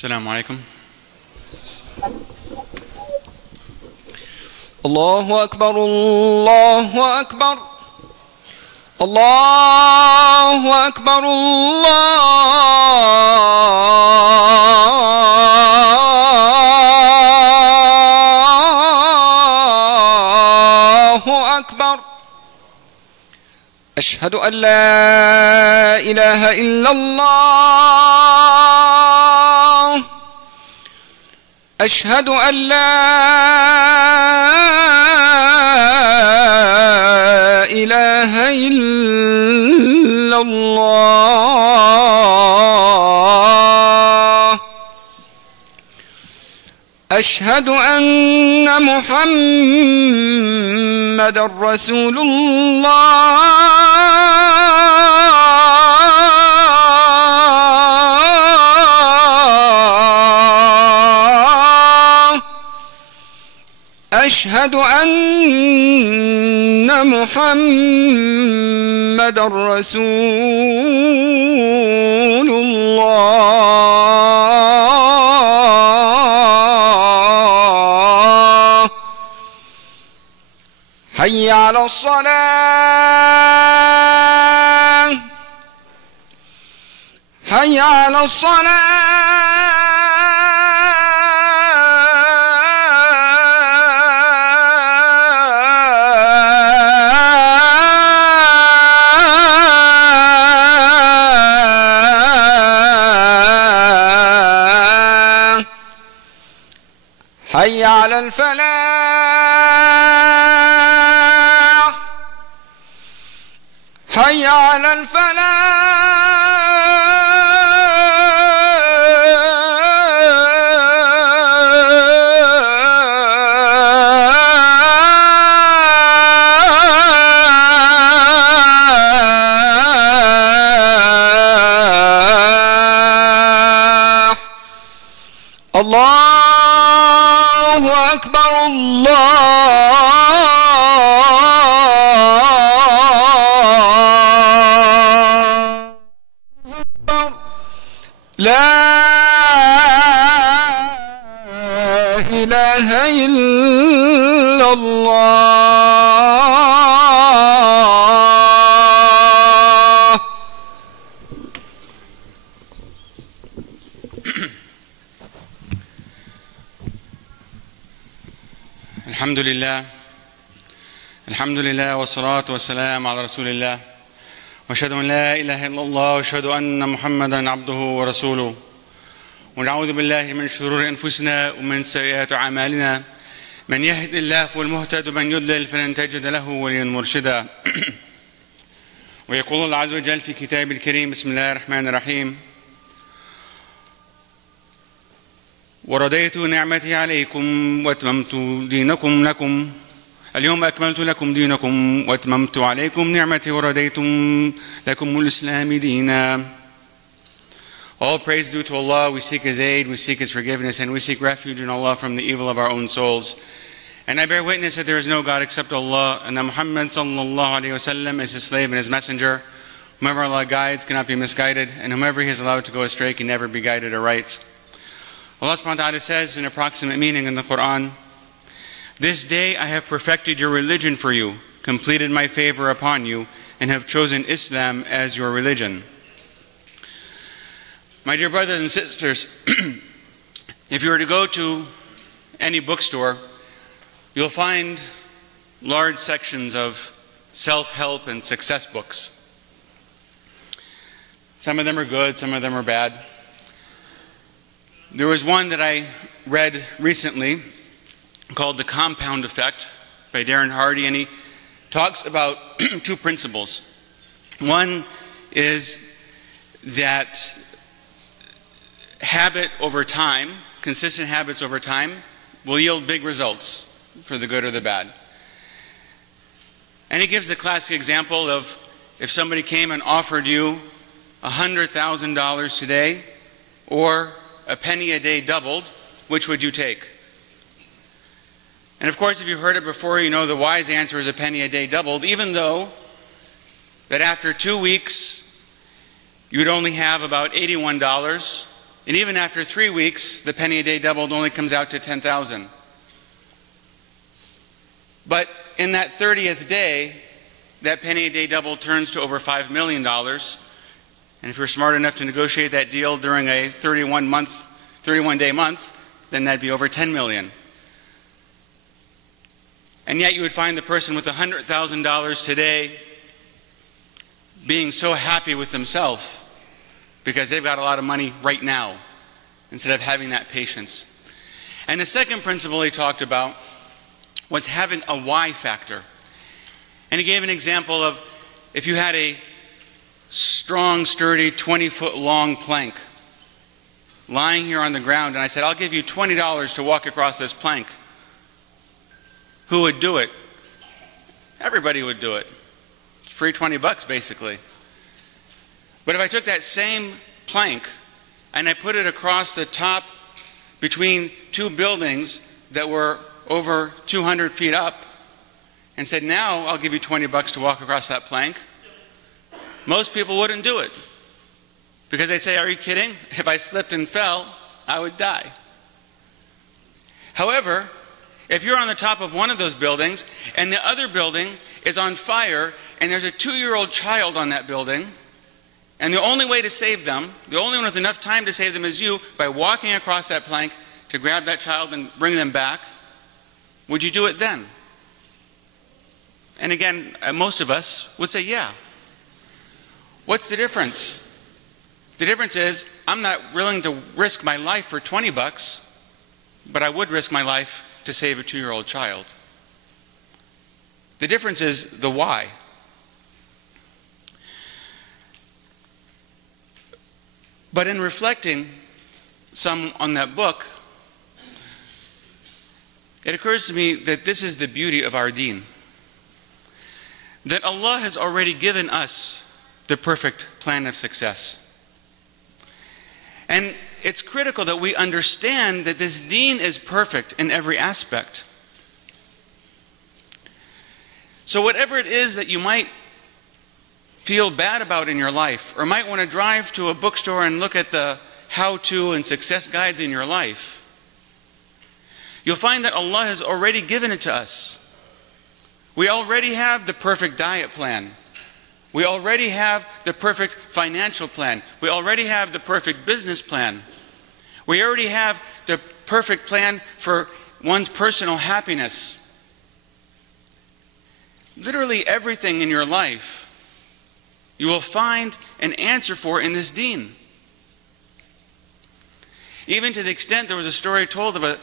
السلام عليكم. الله أكبر الله أكبر الله أكبر الله أكبر. أشهد أن لا إله إلا الله. أشهد أن لا إله إلا الله. أشهد أن محمدًا رسول الله. أشهد أن محمدًا رسول الله. حي على الصلاة. حي على الصلاة. حي على الفلاح. حي على الفلاح. الله أكبر الله أكبر. لا إله إلا الله. الحمد لله والصلاة والسلام على رسول الله، وأشهد أن لا إله إلا الله، وأشهد أن محمدا عبده ورسوله، ونعوذ بالله من شرور أنفسنا ومن سيئات أعمالنا، من يهد الله فهو المهتد ومن يضلل فلن تجد له وليا مرشدا. ويقول الله عز وجل في كتابه الكريم: بسم الله الرحمن الرحيم: ورضيت نعمتي عليكم واتممت دينكم لكم، اليوم أكملت لكم دينكم واتممت عليكم نعمتي ورضيتم لكم الإسلام دينا. All praise due to Allah. We seek His aid, we seek His forgiveness, and we seek refuge in Allah from the evil of our own souls. And I bear witness that there is no God except Allah, and that Muhammad sallallahu alayhi wasallam is His slave and His messenger. Whomever Allah guides cannot be misguided, and whomever He is allowed to go astray can never be guided aright. Allah subhanahu wa ta'ala says in approximate meaning in the Quran: "This day I have perfected your religion for you, completed my favor upon you, and have chosen Islam as your religion." My dear brothers and sisters, if you were to go to any bookstore, you'll find large sections of self-help and success books. Some of them are good, some of them are bad. There was one that I read recently called The Compound Effect by Darren Hardy, and he talks about two principles. One is that habit over time, consistent habits over time, will yield big results for the good or the bad. And he gives the classic example of if somebody came and offered you $100,000 today or a penny a day doubled, which would you take? And of course, if you've heard it before, you know the wise answer is a penny a day doubled, even though that after 2 weeks, you'd only have about $81 And even after 3 weeks, the penny a day doubled only comes out to 10,000. But in that 30th day, that penny a day double turns to over $5 million. And if you're smart enough to negotiate that deal during a 31-day month, then that'd be over 10 million. And yet you would find the person with $100,000 today being so happy with themselves because they've got a lot of money right now instead of having that patience. And the second principle he talked about was having a why factor. And he gave an example of if you had a strong, sturdy, 20-foot long plank lying here on the ground, and I said, I'll give you $20 to walk across this plank. Who would do it? Everybody would do it. It's free 20 bucks, basically. But if I took that same plank and I put it across the top between two buildings that were over 200 feet up and said, now I'll give you 20 bucks to walk across that plank, most people wouldn't do it. Because they'd say, are you kidding? If I slipped and fell, I would die. However, if you're on the top of one of those buildings and the other building is on fire and there's a 2-year-old child on that building, and the only way to save them, the only one with enough time to save them is you by walking across that plank to grab that child and bring them back, would you do it then? And again, most of us would say, yeah. What's the difference? The difference is I'm not willing to risk my life for 20 bucks, but I would risk my life to save a 2-year-old child. The difference is the why. But in reflecting some on that book, it occurs to me that this is the beauty of our deen. That Allah has already given us the perfect plan of success. And it's critical that we understand that this deen is perfect in every aspect. So whatever it is that you might feel bad about in your life, or might want to drive to a bookstore and look at the how-to and success guides in your life, you'll find that Allah has already given it to us. We already have the perfect diet plan. We already have the perfect financial plan. We already have the perfect business plan. We already have the perfect plan for one's personal happiness. Literally everything in your life you will find an answer for in this deen. Even to the extent there was a story told of a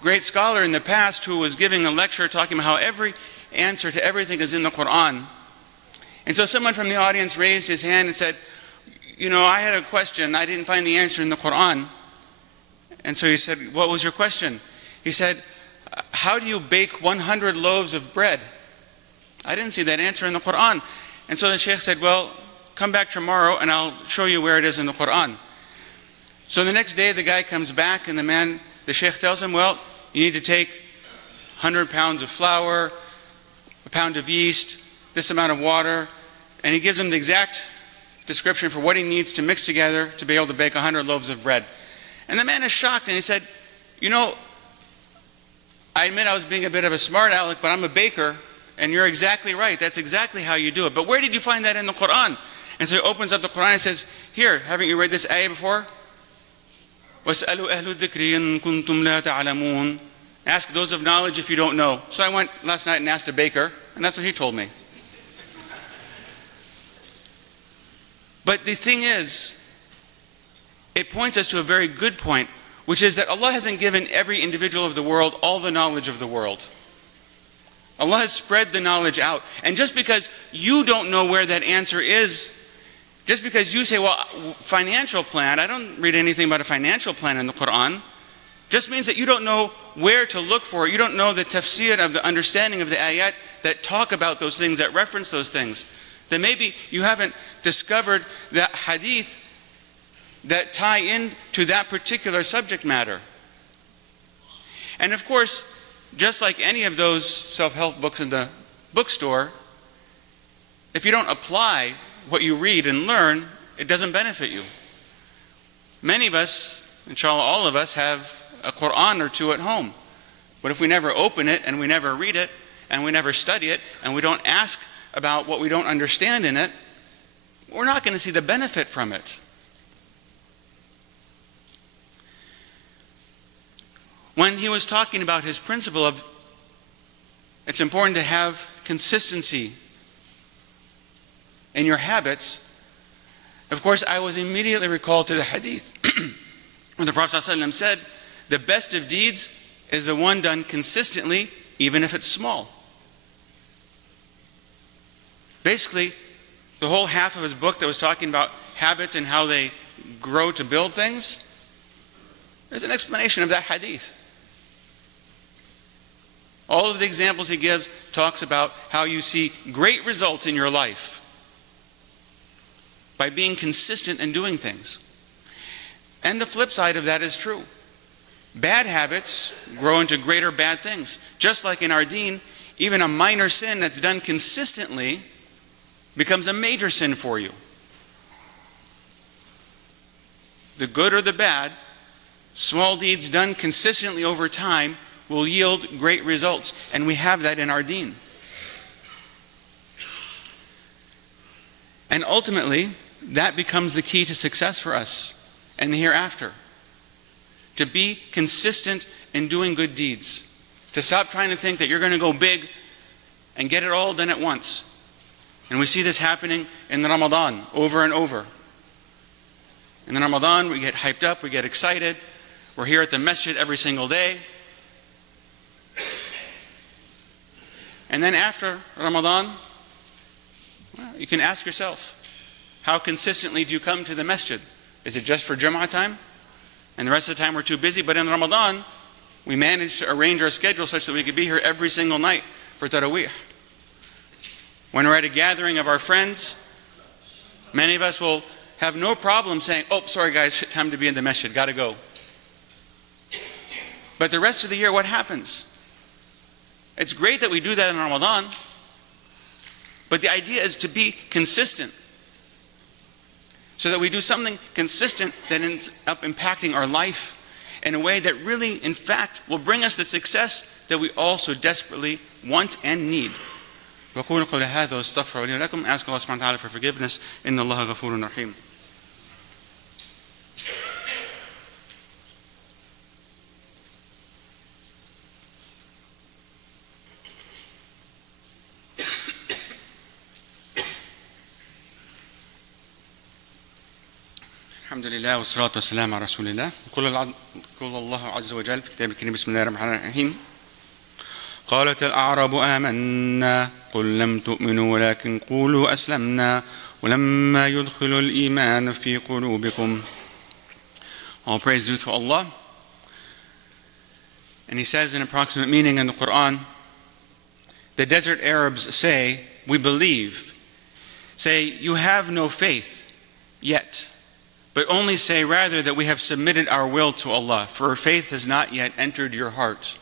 great scholar in the past who was giving a lecture talking about how every answer to everything is in the Quran. And so someone from the audience raised his hand and said, you know, I had a question. I didn't find the answer in the Quran. And so he said, what was your question? He said, how do you bake 100 loaves of bread? I didn't see that answer in the Quran. And so the Sheikh said, well, come back tomorrow and I'll show you where it is in the Quran. So the next day the guy comes back and the Sheikh tells him, well, you need to take 100 pounds of flour, a pound of yeast, this amount of water, and he gives him the exact description for what he needs to mix together to be able to bake 100 loaves of bread. And the man is shocked and he said, you know, I admit I was being a bit of a smart aleck, but I'm a baker and you're exactly right. That's exactly how you do it. But where did you find that in the Quran? And so he opens up the Quran and says, here, haven't you read this ayah before? وَاسْأَلُوا أَهْلُ الذِّكْرِ إِن كُنْتُمْ لَا تَعْلَمُونَ. Ask those of knowledge if you don't know. So I went last night and asked a baker, and that's what he told me. But the thing is, it points us to a very good point, which is that Allah hasn't given every individual of the world all the knowledge of the world. Allah has spread the knowledge out. And just because you don't know where that answer is, just because you say, well, financial plan, I don't read anything about a financial plan in the Quran, just means that you don't know where to look for it. You don't know the tafsir of the understanding of the ayat that talk about those things, that reference those things. Then maybe you haven't discovered that hadith that tie in to that particular subject matter. And of course, just like any of those self-help books in the bookstore, if you don't apply what you read and learn, it doesn't benefit you. Many of us, inshallah all of us, have a Quran or two at home. But if we never open it and we never read it and we never study it and we don't ask about what we don't understand in it, we're not going to see the benefit from it. When he was talking about his principle of it's important to have consistency in your habits, of course I was immediately recalled to the hadith when the Prophet ﷺ said, the best of deeds is the one done consistently, even if it's small. Basically, the whole half of his book that was talking about habits and how they grow to build things, there's an explanation of that hadith. All of the examples he gives talks about how you see great results in your life by being consistent in doing things. And the flip side of that is true. Bad habits grow into greater bad things. Just like in our deen, even a minor sin that's done consistently becomes a major sin for you. The good or the bad, small deeds done consistently over time will yield great results. And we have that in our deen. And ultimately, that becomes the key to success for us and the hereafter. To be consistent in doing good deeds. To stop trying to think that you're going to go big and get it all done at once. And we see this happening in Ramadan over and over. In Ramadan, we get hyped up, we get excited. We're here at the Masjid every single day. And then after Ramadan, well, you can ask yourself, how consistently do you come to the Masjid? Is it just for Jummah time? And the rest of the time we're too busy. But in Ramadan, we managed to arrange our schedule such that we could be here every single night for Taraweeh. When we're at a gathering of our friends, many of us will have no problem saying, oh, sorry guys, time to be in the Masjid, gotta go. But the rest of the year, what happens? It's great that we do that in Ramadan, but the idea is to be consistent. So that we do something consistent that ends up impacting our life in a way that really, in fact, will bring us the success that we also desperately want and need. وَقُولُ قَوْلَ هَذَا وَاسْتَغْفِرُ لِي وَلَكُمْ. Ask Allah subhanahu wa ta'ala for forgiveness. إِنَّ اللَّهَ غَفُورٌ رَحِيمٌ. الحمد لله والصلاة والسلام على رسول الله. يقول الله عز وجل في كتاب الكريم بسم الله الرحمن الرحيم. قالت الأعراب آمنا قل لم تؤمنوا ولكن قولوا أسلمنا ولما يدخل الإيمان في قلوبكم. All praise due to Allah. And he says in approximate meaning in the Quran, the desert Arabs say, we believe. Say, you have no faith yet. But only say rather that we have submitted our will to Allah, for faith has not yet entered your heart.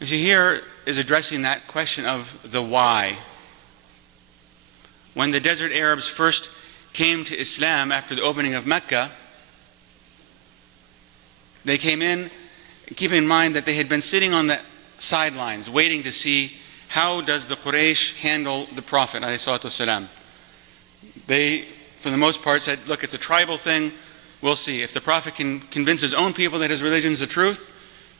You see, here is addressing that question of the why. When the desert Arabs first came to Islam after the opening of Mecca, they came in, keeping in mind that they had been sitting on the sidelines, waiting to see how does the Quraysh handle the Prophet, ﷺ. They, for the most part, said, look, it's a tribal thing, we'll see. If the Prophet can convince his own people that his religion is the truth,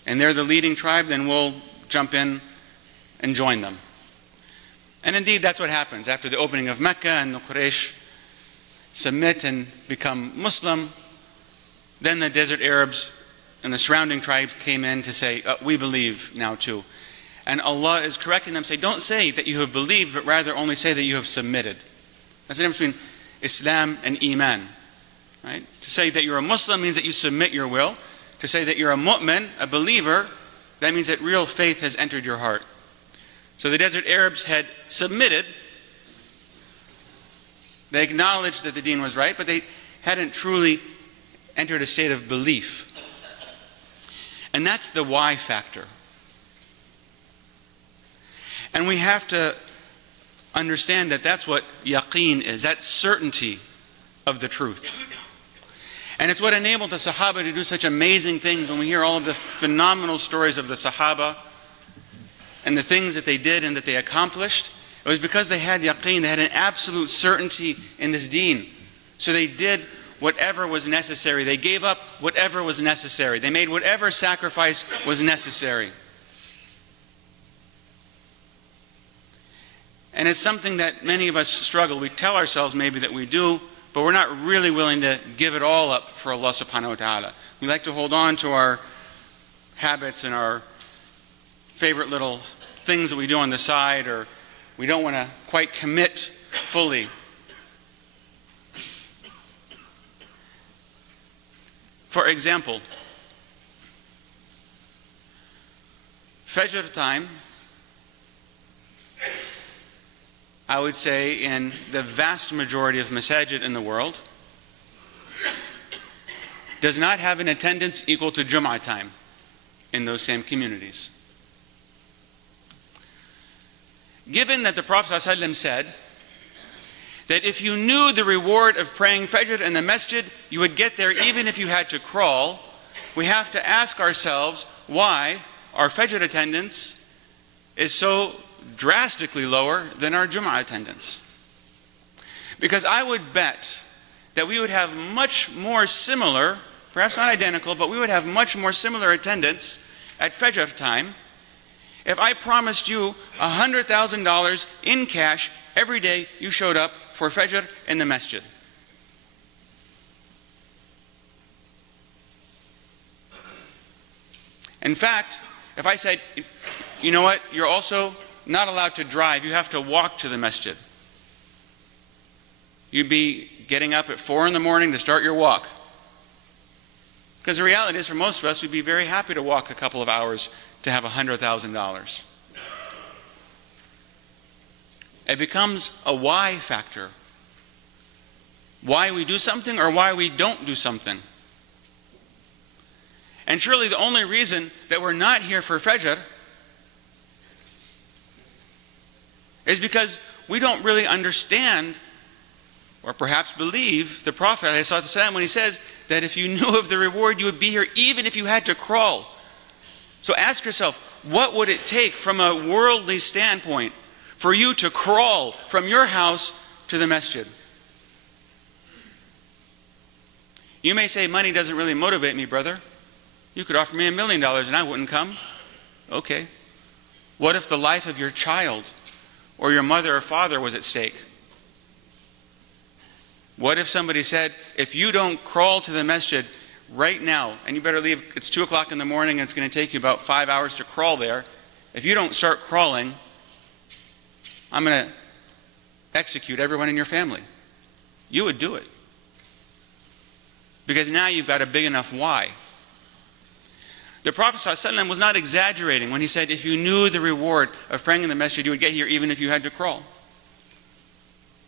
and they're the leading tribe, then we'll jump in and join them. And indeed, that's what happens. After the opening of Mecca and the Quraysh submit and become Muslim, then the desert Arabs and the surrounding tribes came in to say, we believe now too. And Allah is correcting them, say, don't say that you have believed, but rather only say that you have submitted. That's the difference between Islam and Iman. Right? To say that you're a Muslim means that you submit your will. To say that you're a mu'min, a believer, that means that real faith has entered your heart. So the desert Arabs had submitted. They acknowledged that the deen was right, but they hadn't truly entered a state of belief. And that's the why factor. And we have to understand that that's what yaqeen is, that certainty of the truth. And it's what enabled the Sahaba to do such amazing things. When we hear all of the phenomenal stories of the Sahaba and the things that they did and that they accomplished, it was because they had yaqeen, they had an absolute certainty in this deen. So they did whatever was necessary. They gave up whatever was necessary. They made whatever sacrifice was necessary. And it's something that many of us struggle. We tell ourselves maybe that we do, but we're not really willing to give it all up for Allah subhanahu wa ta'ala. We like to hold on to our habits and our favorite little things that we do on the side, or we don't want to quite commit fully. For example, Fajr time, I would say in the vast majority of masajid in the world, does not have an attendance equal to Jum'ah time in those same communities. Given that the Prophet ﷺ said that if you knew the reward of praying Fajr in the Masjid, you would get there even if you had to crawl, we have to ask ourselves why our Fajr attendance is so drastically lower than our Jum'ah attendance. Because I would bet that we would have much more similar, perhaps not identical, but we would have much more similar attendance at Fajr time if I promised you $100,000 in cash every day you showed up for Fajr in the Masjid. In fact, if I said, you know what, you're also not allowed to drive, you have to walk to the Masjid. You'd be getting up at 4 in the morning to start your walk. Because the reality is, for most of us, we'd be very happy to walk a couple of hours to have $100,000. It becomes a why factor. Why we do something or why we don't do something. And surely the only reason that we're not here for Fajr is because we don't really understand or perhaps believe the Prophet ﷺ when he says that if you knew of the reward, you would be here even if you had to crawl. So ask yourself, what would it take from a worldly standpoint for you to crawl from your house to the Masjid? You may say, money doesn't really motivate me, brother. You could offer me $1 million and I wouldn't come. Okay. What if the life of your child or your mother or father was at stake? What if somebody said, if you don't crawl to the Masjid right now, and you better leave, it's 2 o'clock in the morning and it's going to take you about 5 hours to crawl there. If you don't start crawling, I'm going to execute everyone in your family. You would do it. Because now you've got a big enough why. The Prophet ﷺ was not exaggerating when he said, if you knew the reward of praying in the Masjid, you would get here even if you had to crawl.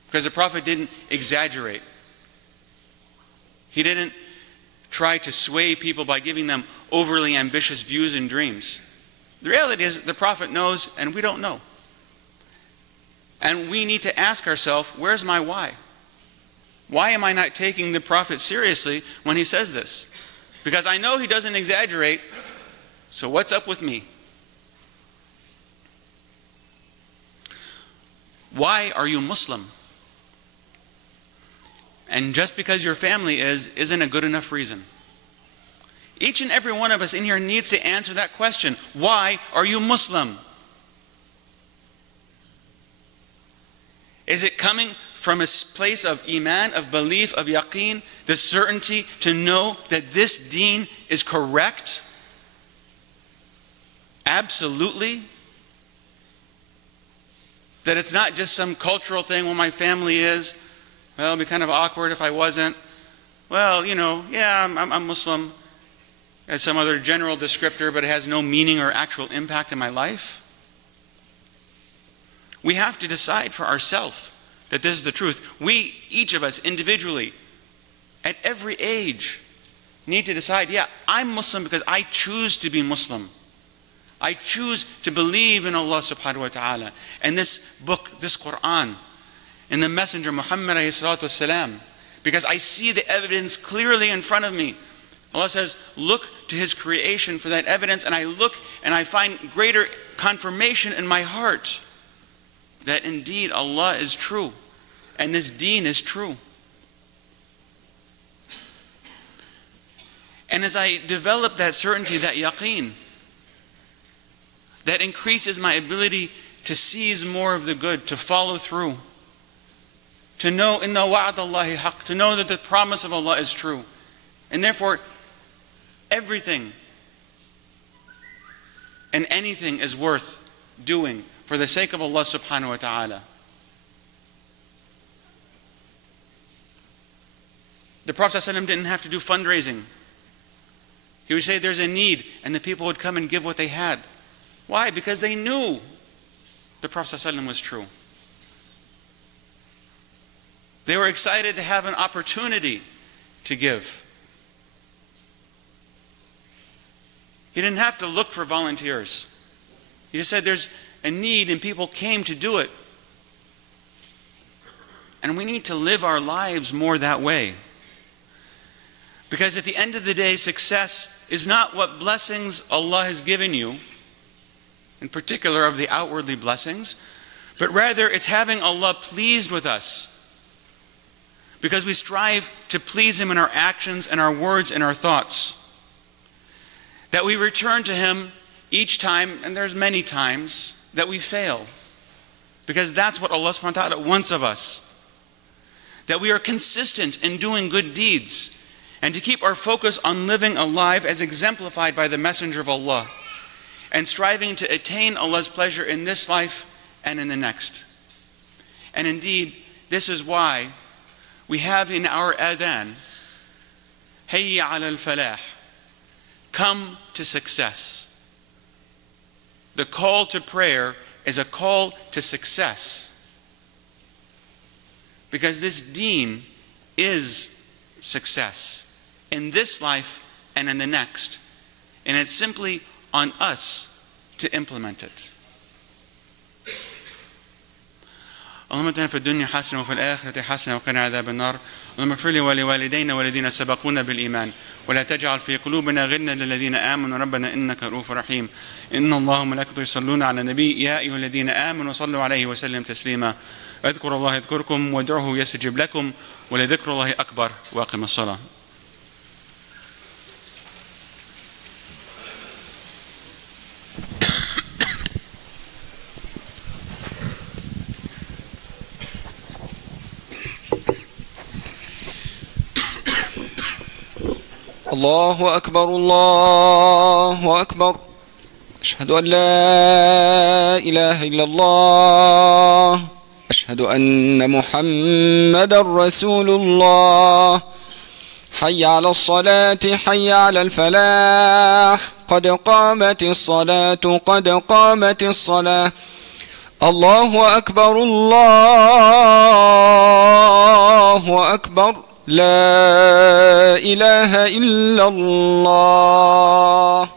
Because the Prophet didn't exaggerate. He didn't try to sway people by giving them overly ambitious views and dreams. The reality is the Prophet knows and we don't know. And we need to ask ourselves, where's my why? Why am I not taking the Prophet seriously when he says this? Because I know he doesn't exaggerate, so what's up with me? Why are you Muslim? And just because your family isn't a good enough reason. Each and every one of us in here needs to answer that question. Why are you Muslim? Is it coming from a place of iman, of belief, of yaqeen, the certainty to know that this deen is correct? Absolutely. That it's not just some cultural thing, well, my family is. Well, it'd be kind of awkward if I wasn't. Well, you know, yeah, I'm Muslim as some other general descriptor, but it has no meaning or actual impact in my life. We have to decide for ourselves that this is the truth. We, each of us individually, at every age, need to decide, yeah, I'm Muslim because I choose to be Muslim. I choose to believe in Allah subhanahu wa ta'ala. And this book, this Quran, and the Messenger Muhammad ﷺ, because I see the evidence clearly in front of me. Allah says, look to His creation for that evidence, and I look and I find greater confirmation in my heart that indeed Allah is true and this deen is true. And as I develop that certainty, that yaqeen, that increases my ability to seize more of the good, to follow through, to know inna wa'ad Allahi haqq, to know that the promise of Allah is true. And therefore, everything and anything is worth doing for the sake of Allah subhanahu wa ta'ala. The Prophet ﷺ didn't have to do fundraising. He would say there's a need, and the people would come and give what they had. Why? Because they knew the Prophet ﷺ was true. They were excited to have an opportunity to give. He didn't have to look for volunteers. He just said there's a need and people came to do it. And we need to live our lives more that way. Because at the end of the day, success is not what blessings Allah has given you, in particular of the outwardly blessings, but rather it's having Allah pleased with us. Because we strive to please Him in our actions and our words and our thoughts. That we return to Him each time, and there's many times, that we fail. Because that's what Allah subhanahu wa ta'ala wants of us. That we are consistent in doing good deeds, and to keep our focus on living a life as exemplified by the Messenger of Allah, and striving to attain Allah's pleasure in this life and in the next. And indeed, this is why we have in our adhan, Hayya ala al-falah, come to success. The call to prayer is a call to success. Because this deen is success in this life and in the next. And it's simply on us to implement it. اللهم اتنا في الدنيا حسنة وفي الآخرة حسنة وقنا عذاب النار. اللهم اغفر لي ولوالدينا والذين سبقونا بالإيمان ولا تجعل في قلوبنا غلا للذين آمنوا ربنا إنك رؤوف رحيم. إن الله وملائكته يصلون على النبي يا أيها الذين آمنوا صلوا عليه وسلم تسليما. اذكروا الله يذكركم وادعوه يستجب لكم ولذكر الله أكبر. وأقم الصلاة. الله أكبر الله أكبر. أشهد أن لا إله إلا الله. أشهد أن محمد رسول الله. حي على الصلاة حي على الفلاح. قد قامت الصلاة قد قامت الصلاة. الله أكبر الله أكبر. لا إله إلا الله.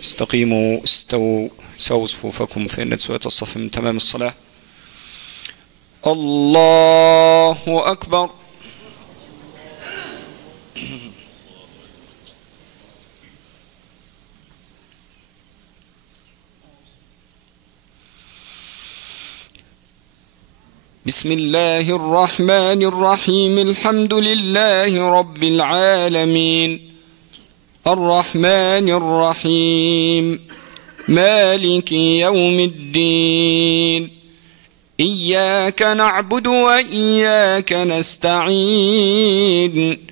استقيموا استووا سووا صفوفكم فإن تسوية الصف من تمام الصلاة. الله أكبر. بسم الله الرحمن الرحيم. الحمد لله رب العالمين الرحمن الرحيم مالك يوم الدين. إياك نعبد وإياك نستعين.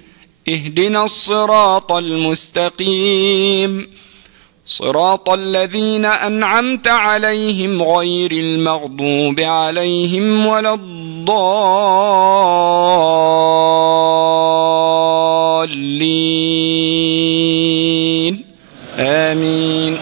اهدنا الصراط المستقيم صراط الذين أنعمت عليهم غير المغضوب عليهم ولا الضالين. آمين.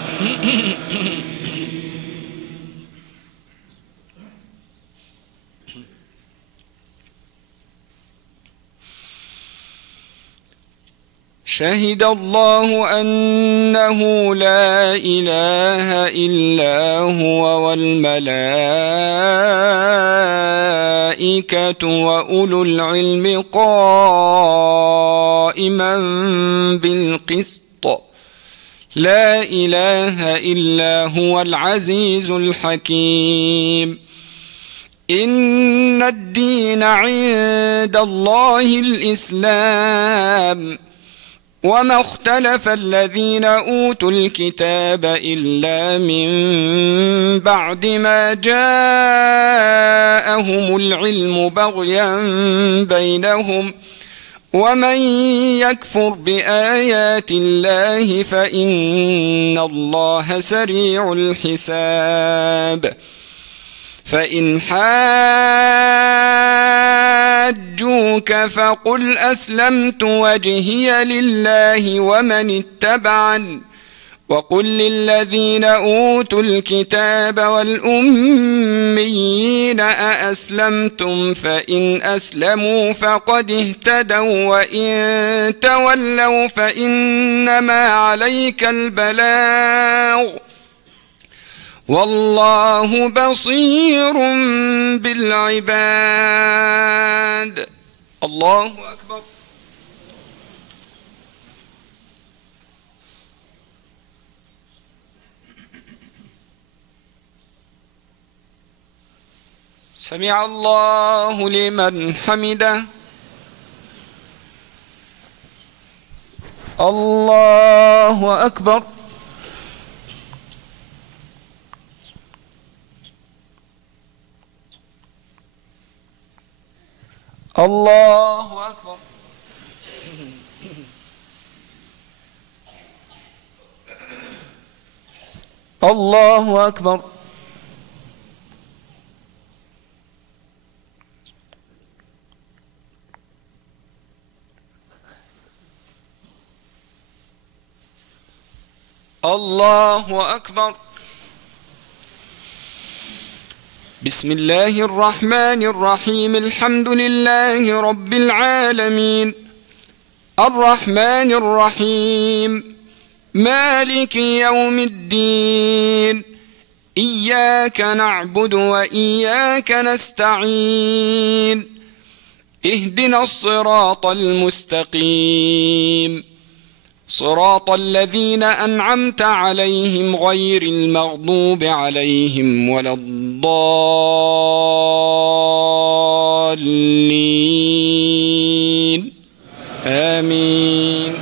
شهد الله أنه لا إله إلا هو والملائكة وأولو العلم قائما بالقسط لا إله إلا هو العزيز الحكيم إن الدين عند الله الإسلام وما اختلف الذين أوتوا الكتاب إلا من بعد ما جاءهم العلم بغيا بينهم ومن يكفر بآيات الله فإن الله سريع الحساب فإن حاجوك فقل أسلمت وجهي لله ومن اتبعني وقل للذين أوتوا الكتاب والأميين أأسلمتم فإن أسلموا فقد اهتدوا وإن تولوا فإنما عليك البلاغ والله بصير بالعباد. الله أكبر. سمع الله لمن حمده. الله أكبر. الله أكبر. الله أكبر. الله أكبر. بسم الله الرحمن الرحيم الحمد لله رب العالمين الرحمن الرحيم مالك يوم الدين إياك نعبد وإياك نستعين اهدنا الصراط المستقيم صراط الذين أنعمت عليهم غير المغضوب عليهم ولا الضالين آمين.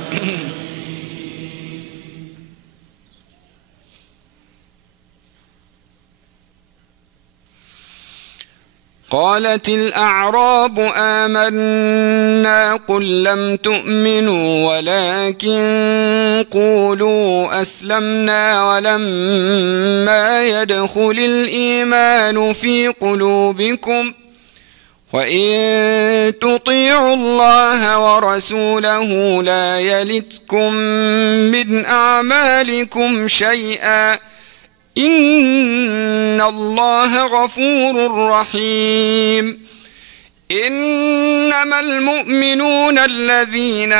قالت الأعراب آمنا قل لم تؤمنوا ولكن قولوا أسلمنا ولما يدخل الإيمان في قلوبكم وإن تطيعوا الله ورسوله لا يلتكم من أعمالكم شيئا إن الله غفور رحيم. إنما المؤمنون الذين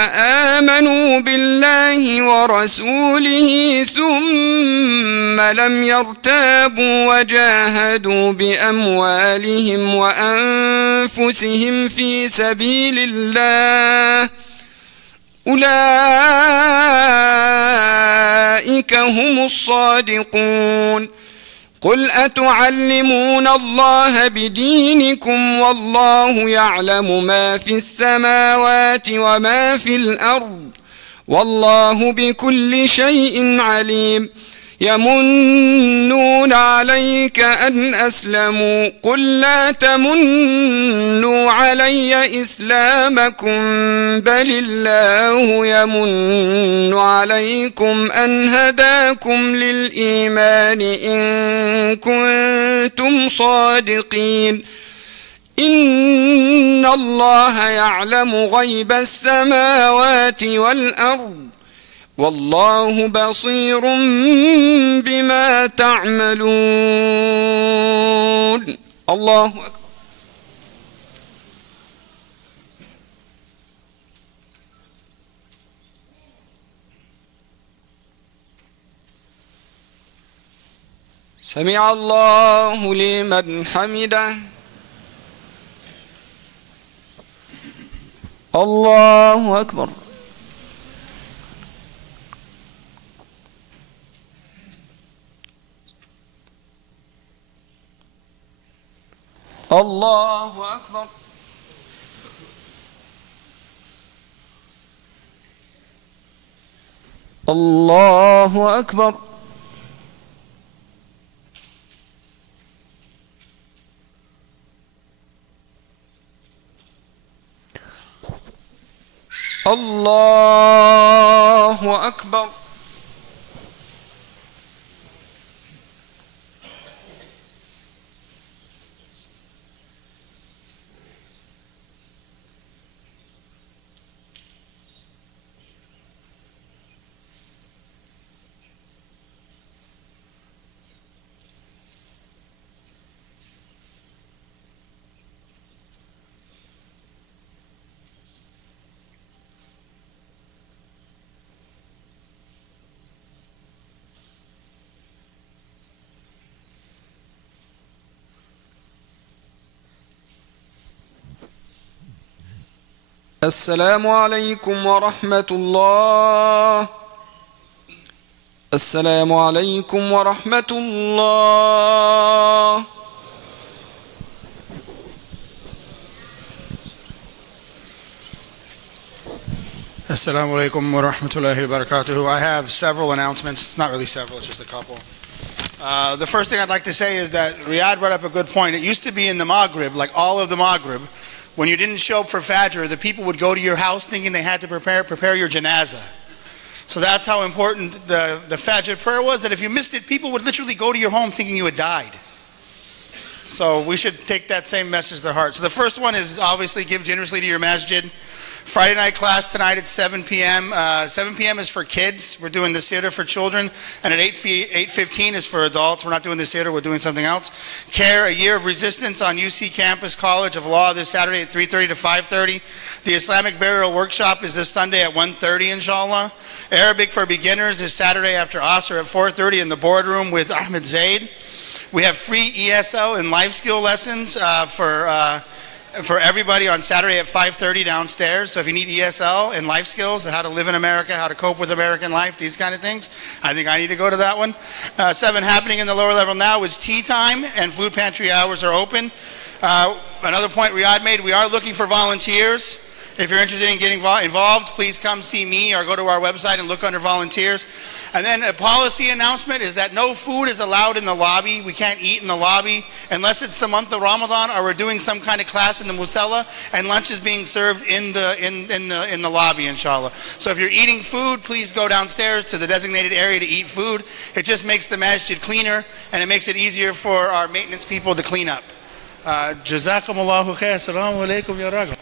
آمنوا بالله ورسوله ثم لم يرتابوا وجاهدوا بأموالهم وأنفسهم في سبيل الله أولئك هم الصادقون. قل أتعلمون الله بدينكم والله يعلم ما في السماوات وما في الأرض والله بكل شيء عليم. يمنون عليك أن أسلموا قل لا تمنوا علي إسلامكم بل الله يمن عليكم أن هداكم للإيمان إن كنتم صادقين. إن الله يعلم غيب السماوات والأرض والله بصير بما تعملون. الله أكبر. سمع الله لمن حمده. الله أكبر. الله أكبر. الله أكبر. الله أكبر. السلام عليكم ورحمة الله. السلام عليكم ورحمة الله. Assalamu alaikum wa rahmatullahi wa barakatuhu. I have several announcements. It's not really several, it's just a couple. The first thing I'd like to say is that Riyad brought up a good point. It used to be in the Maghrib, like all of the Maghrib, when you didn't show up for Fajr, the people would go to your house thinking they had to prepare your janazah. So that's how important the Fajr prayer was, that if you missed it, people would literally go to your home thinking you had died. So we should take that same message to heart. So the first one is obviously give generously to your masjid. Friday night class tonight at 7 p.m. 7 p.m. is for kids. We're doing the Siddur for children. And at 8:15 is for adults. We're not doing the Siddur, we're doing something else. CARE, a year of resistance on UC Campus College of Law this Saturday at 3:30 to 5:30. The Islamic Burial Workshop is this Sunday at 1:30, inshallah. Arabic for beginners is Saturday after Asr at 4:30 in the boardroom with Ahmed Zaid. We have free ESL and life skill lessons for everybody on Saturday at 5:30 downstairs. So if you need ESL and life skills, how to live in America, how to cope with American life, these kind of things, I think I need to go to that one. 7, happening in the lower level now is tea time, and food pantry hours are open. Another point Riyad made, we are looking for volunteers. If you're interested in getting involved, please come see me or go to our website and look under volunteers. And then a policy announcement is that no food is allowed in the lobby. We can't eat in the lobby unless it's the month of Ramadan or we're doing some kind of class in the Musalla, and lunch is being served in the lobby, inshallah. So if you're eating food, please go downstairs to the designated area to eat food. It just makes the masjid cleaner, and it makes it easier for our maintenance people to clean up. Jazakumullahu khair. Assalamu alaikum ya ragam.